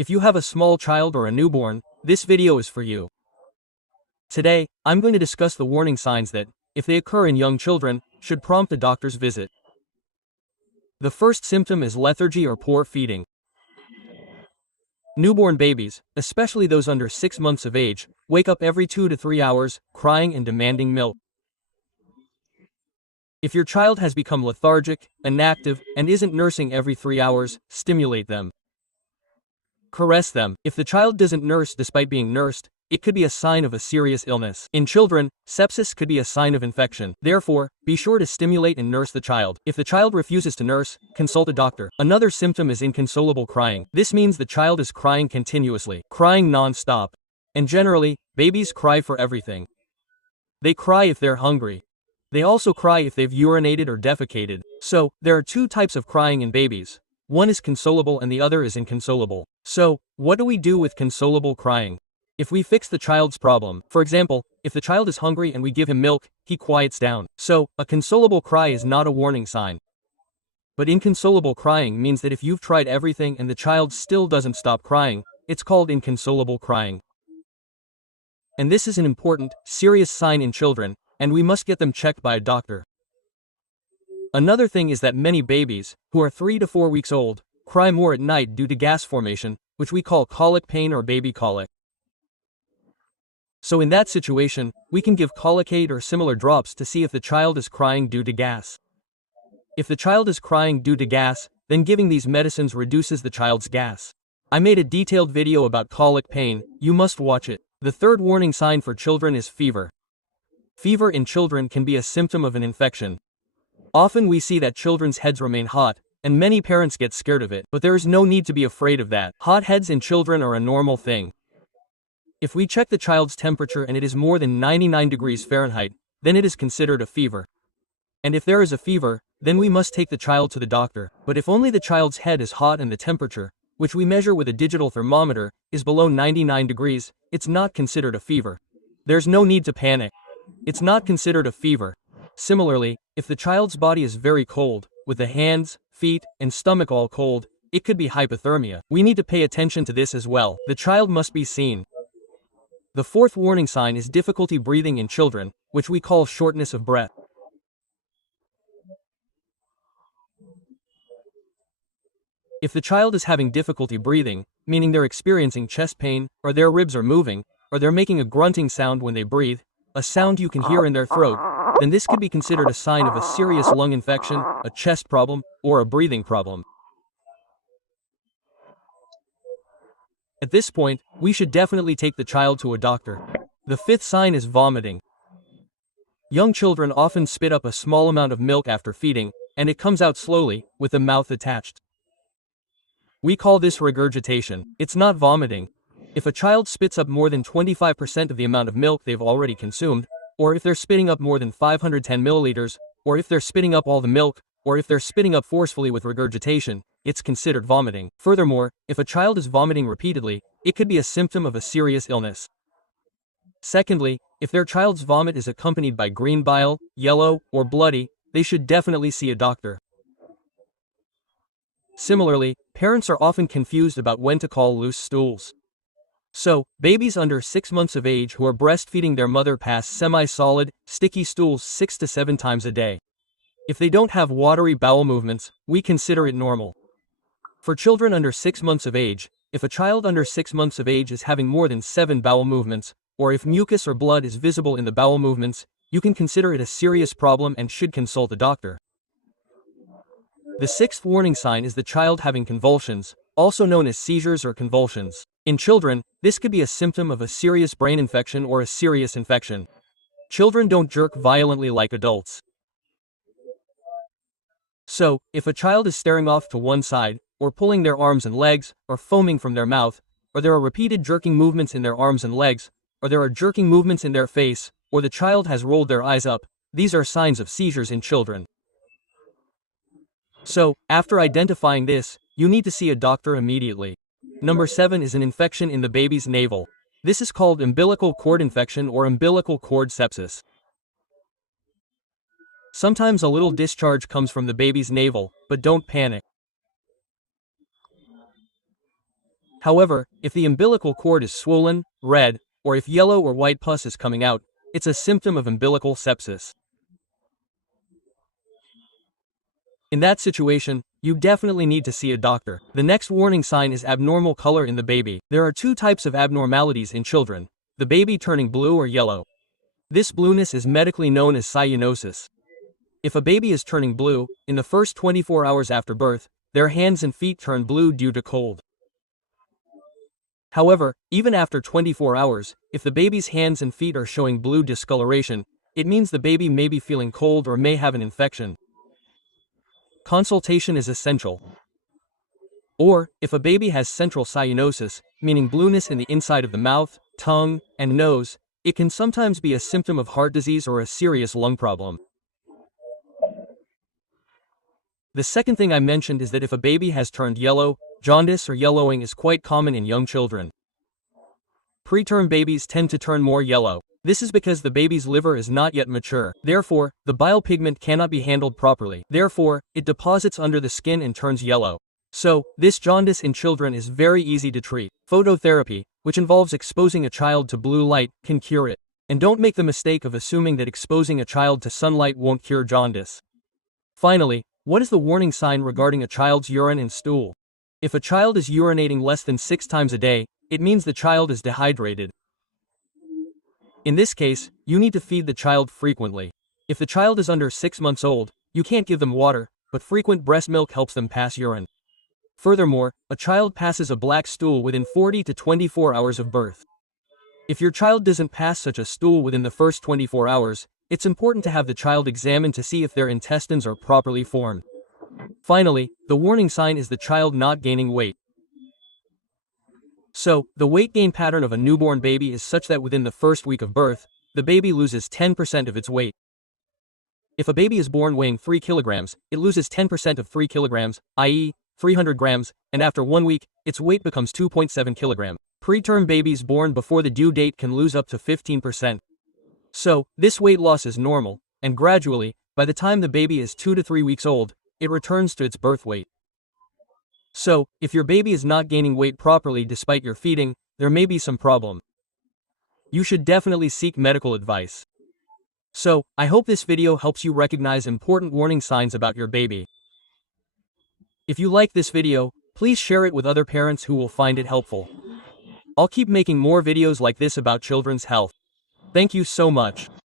If you have a small child or a newborn, this video is for you. Today, I'm going to discuss the warning signs that, if they occur in young children, should prompt a doctor's visit. The first symptom is lethargy or poor feeding. Newborn babies, especially those under 6 months of age, wake up every 2 to 3 hours, crying and demanding milk. If your child has become lethargic, inactive, and isn't nursing every 3 hours, stimulate them. Caress them. If the child doesn't nurse despite being nursed, it could be a sign of a serious illness. In children, sepsis could be a sign of infection. Therefore, be sure to stimulate and nurse the child. If the child refuses to nurse, consult a doctor. Another symptom is inconsolable crying. This means the child is crying continuously, crying non-stop. And generally, babies cry for everything. They cry if they're hungry. They also cry if they've urinated or defecated. So, there are two types of crying in babies. One is consolable and the other is inconsolable. So, what do we do with consolable crying? If we fix the child's problem, for example, if the child is hungry and we give him milk, he quiets down. So, a consolable cry is not a warning sign. But inconsolable crying means that if you've tried everything and the child still doesn't stop crying, it's called inconsolable crying. And this is an important, serious sign in children, and we must get them checked by a doctor. Another thing is that many babies, who are 3 to 4 weeks old, cry more at night due to gas formation, which we call colic pain or baby colic. So in that situation, we can give Colicate or similar drops to see if the child is crying due to gas. If the child is crying due to gas, then giving these medicines reduces the child's gas. I made a detailed video about colic pain, you must watch it. The third warning sign for children is fever. Fever in children can be a symptom of an infection. Often we see that children's heads remain hot, and many parents get scared of it, but there is no need to be afraid of that. Hot heads in children are a normal thing. If we check the child's temperature and it is more than 99 degrees Fahrenheit, then it is considered a fever. And if there is a fever, then we must take the child to the doctor. But if only the child's head is hot and the temperature, which we measure with a digital thermometer, is below 99 degrees, it's not considered a fever. There's no need to panic. It's not considered a fever. Similarly, if the child's body is very cold, with the hands, feet, and stomach all cold, it could be hypothermia. We need to pay attention to this as well. The child must be seen. The fourth warning sign is difficulty breathing in children, which we call shortness of breath. If the child is having difficulty breathing, meaning they're experiencing chest pain, or their ribs are moving, or they're making a grunting sound when they breathe, a sound you can hear in their throat, then this could be considered a sign of a serious lung infection, a chest problem, or a breathing problem. At this point, we should definitely take the child to a doctor. The fifth sign is vomiting. Young children often spit up a small amount of milk after feeding, and it comes out slowly, with the mouth attached. We call this regurgitation. It's not vomiting. If a child spits up more than 25% of the amount of milk they've already consumed, or if they're spitting up more than 510 milliliters, or if they're spitting up all the milk, or if they're spitting up forcefully with regurgitation, it's considered vomiting. Furthermore, if a child is vomiting repeatedly, it could be a symptom of a serious illness. Secondly, if their child's vomit is accompanied by green bile, yellow, or bloody, they should definitely see a doctor. Similarly, parents are often confused about when to call loose stools. So, babies under 6 months of age who are breastfeeding their mother pass semi-solid, sticky stools 6 to 7 times a day. If they don't have watery bowel movements, we consider it normal. For children under 6 months of age, if a child under 6 months of age is having more than 7 bowel movements, or if mucus or blood is visible in the bowel movements, you can consider it a serious problem and should consult a doctor. The sixth warning sign is the child having convulsions, also known as seizures or convulsions. In children, this could be a symptom of a serious brain infection or a serious infection. Children don't jerk violently like adults. So, if a child is staring off to one side, or pulling their arms and legs, or foaming from their mouth, or there are repeated jerking movements in their arms and legs, or there are jerking movements in their face, or the child has rolled their eyes up, these are signs of seizures in children. So, after identifying this, you need to see a doctor immediately. Number 7 is an infection in the baby's navel. This is called umbilical cord infection or umbilical cord sepsis. Sometimes a little discharge comes from the baby's navel, but don't panic. However, if the umbilical cord is swollen, red, or if yellow or white pus is coming out, it's a symptom of umbilical sepsis. In that situation, you definitely need to see a doctor. The next warning sign is abnormal color in the baby. There are two types of abnormalities in children: the baby turning blue or yellow. This blueness is medically known as cyanosis. If a baby is turning blue, in the first 24 hours after birth, their hands and feet turn blue due to cold. However, even after 24 hours, if the baby's hands and feet are showing blue discoloration, it means the baby may be feeling cold or may have an infection. Consultation is essential. Or, if a baby has central cyanosis, meaning blueness in the inside of the mouth, tongue, and nose, it can sometimes be a symptom of heart disease or a serious lung problem. The second thing I mentioned is that if a baby has turned yellow, jaundice or yellowing is quite common in young children. Preterm babies tend to turn more yellow. This is because the baby's liver is not yet mature. Therefore, the bile pigment cannot be handled properly. Therefore, it deposits under the skin and turns yellow. So, this jaundice in children is very easy to treat. Phototherapy, which involves exposing a child to blue light, can cure it. And don't make the mistake of assuming that exposing a child to sunlight won't cure jaundice. Finally, what is the warning sign regarding a child's urine and stool? If a child is urinating less than 6 times a day, it means the child is dehydrated. In this case, you need to feed the child frequently. If the child is under 6 months old, you can't give them water, but frequent breast milk helps them pass urine. Furthermore, a child passes a black stool within 40 to 24 hours of birth. If your child doesn't pass such a stool within the first 24 hours, it's important to have the child examined to see if their intestines are properly formed. Finally, the warning sign is the child not gaining weight. So, the weight gain pattern of a newborn baby is such that within the first week of birth, the baby loses 10% of its weight. If a baby is born weighing 3 kilograms, it loses 10% of 3 kilograms, i.e., 300 grams, and after 1 week, its weight becomes 2.7 kilograms. Preterm babies born before the due date can lose up to 15%. So, this weight loss is normal, and gradually, by the time the baby is 2 to 3 weeks old, it returns to its birth weight. So, if your baby is not gaining weight properly despite your feeding, there may be some problem. You should definitely seek medical advice. So, I hope this video helps you recognize important warning signs about your baby. If you like this video, please share it with other parents who will find it helpful. I'll keep making more videos like this about children's health. Thank you so much.